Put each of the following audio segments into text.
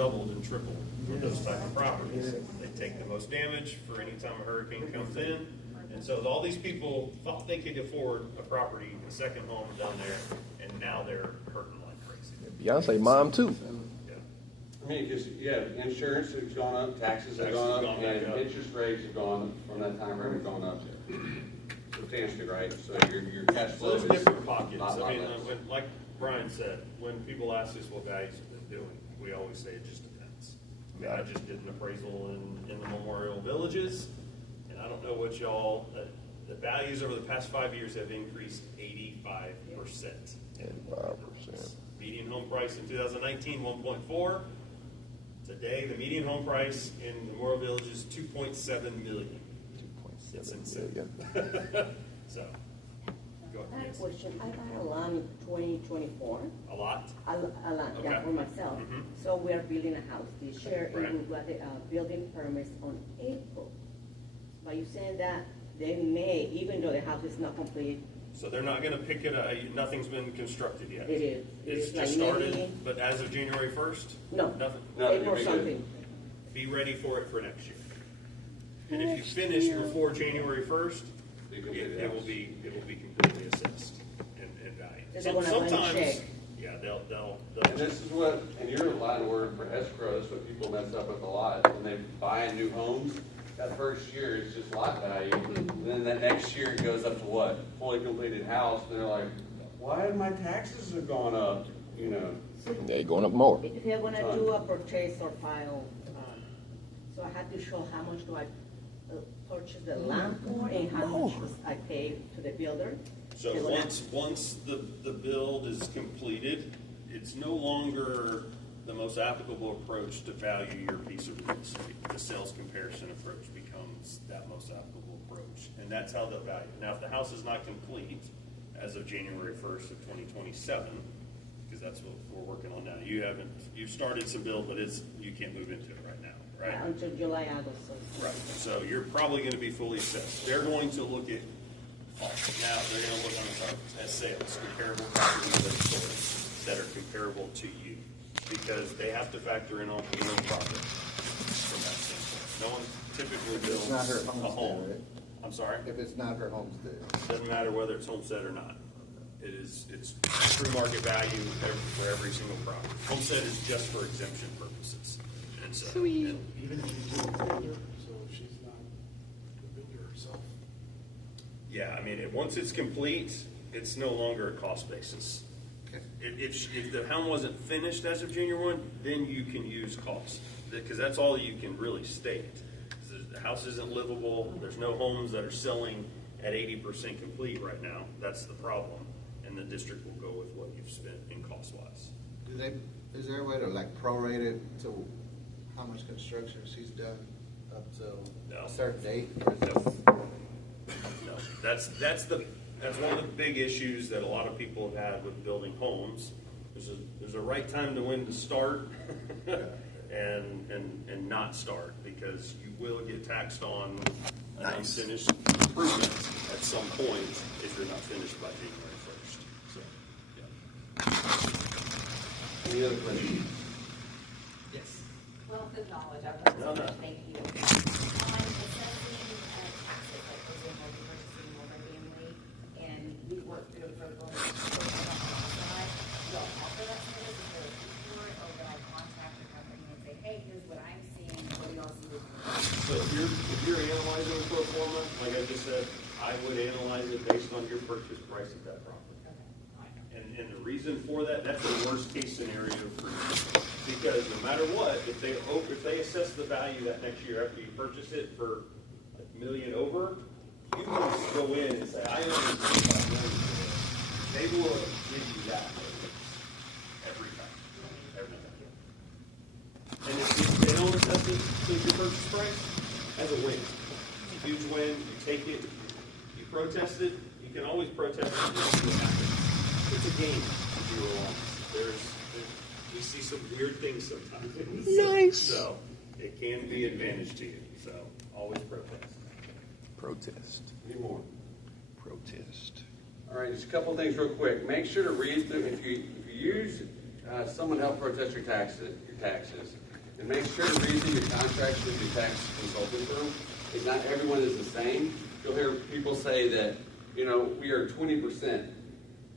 doubled and tripled for those type of properties. They take the most damage for any time a hurricane comes in. And so all these people thought they could afford a property, a second home down there, and now they're hurting like crazy. Beyonce mom too. Yeah. I mean, because, yeah, insurance has gone up, taxes have gone up, and interest rates have gone, from that time frame, have gone up substantially, right? So your cash flow So is there's different pockets. lot I mean, less. like Brian said, when people ask us what values have been doing, we always say it just depends. I mean, I just did an appraisal in the Memorial Villages, and I don't know what y'all, the values over the past 5 years have increased 85%. 85%. Median home price in 2019, 1.4. Today, the median home price in Memorial Village is 2.7 million. It's insane. So, go I have ahead. a question. I got a land in 2024. A lot? A land, yeah, Okay. for myself. Mhm. So we are building a house this year, Right. and we got the building permits on April. But you're saying that they may, even though the house is not complete, So they're not gonna pick it up, nothing's been constructed yet? it is. It's It's just like started, maybe- but as of January 1st? No. Nothing? No, April you'll be good. something. Be ready for it for next year. And if you finish before January 1st, You can do it that. will be completely assessed in value. So they're gonna run a Sometimes, check. yeah, they'll And this is what, and your line word for escrow, that's what people mess up with a lot. When they buy new homes, that first year is just lot value. And then that next year it goes up to what? Fully completed house. And they're like, why have my taxes have gone up? You know, They're going up more. If they're gonna do a purchase or file, so I have to show how much do I purchase the land for and how much I pay to the builder. So They're gonna- once the build is completed, it's no longer the most applicable approach to value your piece of real estate. The sales comparison approach becomes that most applicable approach, and that's how they'll value. Now, if the house is not complete as of January 1st of 2027, because that's what we're working on now, you've started some build, but you can't move into it right now, right? Until July, August, so. Right, so you're probably gonna be fully assessed. They're going to look at, now, they're gonna look at sales, comparable properties that are sold, that are comparable to you. Because they have to factor in all the real profit from that standpoint. No one typically builds It's not her a homestead, home. right? I'm sorry? If it's not her homestead. Doesn't matter whether it's homestead or not. It's true market value for every single property. Homestead is just for exemption purposes. And so, Even if she's not a builder, so she's not the builder herself. yeah, I mean, once it's complete, it's no longer a cost basis. Okay. If the home wasn't finished as of January 1, then you can use cost, because that's all you can really state. The house isn't livable, there's no homes that are selling at 80% complete right now, that's the problem, and the district will go with what you've spent in cost-wise. Is there a way to like prorate it to how much construction she's done up till No. a certain date? No, that's one of the big issues that a lot of people have had with building homes. There's a right time to when to start and not start, because you will get taxed on an unfinished improvement at some point if you're not finished by January 1st. So, yeah. any other questions? Yes. Wealth of knowledge, I would No, no. like to thank you. On assessing taxes, like for example, we purchasing multifamily, and we work through a program, you'll offer that to us, is there a fee for it, or would I contact the company and say, hey, here's what I'm seeing, what do y'all see with me? So if you're analyzing a pro forma, like I just said, I would analyze it based on your purchase price of that property. And the reason for that, that's the worst case scenario for you. Because no matter what, if they assess the value that next year after you purchase it for $1 million over, you can just go in and say, I own $25 million. They will give you that every time. Every time. And if they don't assess it to your purchase price, that's a win. It's a huge win. You take it, you protest it, you can always protest it and see what happens. It's a game to do along. We see some weird things sometimes. Nice. So it can be an advantage to you. So always protest. Protest. Any more? Protest. All right, just a couple things real quick. Make sure to read through, if you use someone to help protest your taxes, And make sure to read through the contracts with your tax consulting firm. Because not everyone is the same. You'll hear people say that, you know, we are 20%, and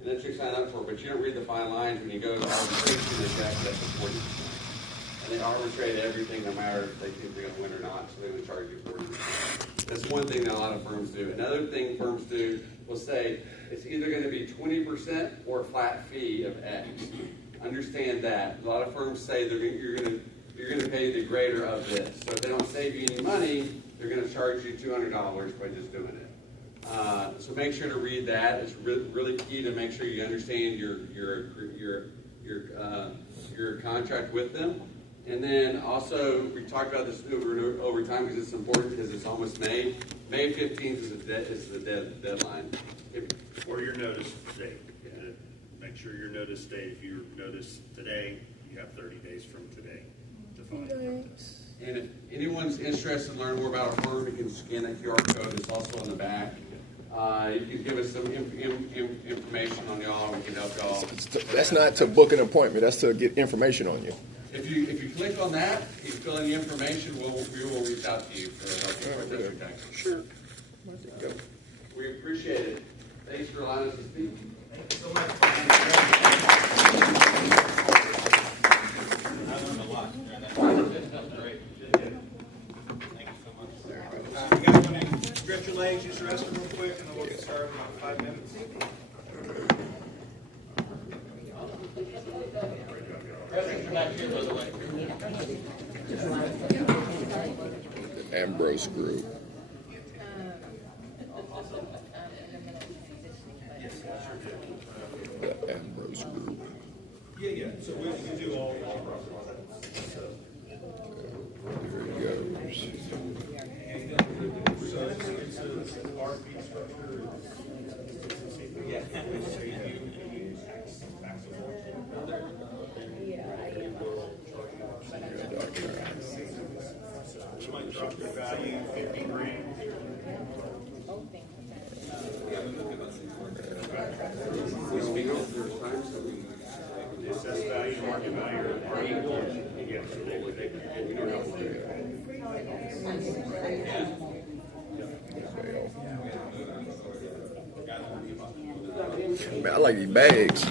that's what you sign up for, but you don't read the fine lines when you go to arbitration, they jack it up to 40%. And they arbitrate everything no matter if they think they're going to win or not, so they would charge you 40%. That's one thing that a lot of firms do. Another thing firms do will say it's either going to be 20% or a flat fee of X. Understand that. A lot of firms say you're going to pay the greater of this. So if they don't save you any money, they're going to charge you $200 by just doing it. So make sure to read that. It's really key to make sure you understand your contract with them. And then also, we talked about this over time because it's important because it's almost May. May 15th is the deadline. Or your notice date. Make sure your notice date, if you notice today, you have 30 days from today to file your protest. And if anyone's interested in learning more about our firm, you can scan that QR code. It's also on the back. You can give us some information on y'all. We can help y'all. That's not to book an appointment. That's to get information on you. If you click on that, you fill in the information, we will reach out to you to help you protest your taxes. Sure. We appreciate it. Thanks for allowing us to speak. Thank you so much. I learned a lot. That was great. Thank you so much. You guys want to stretch your legs, use the restroom real quick, and then we'll get started in about 5 minutes. Ambrose Group. The Ambrose Group. Yeah. So we do all processes. So. Here he goes. So it's our fee structure. Yeah. So you use taxable. We might drop the value 50 grand. We speak all the time, so we The assessed value, market value are equal. Yeah, so they we don't have to. Man, I like these bags.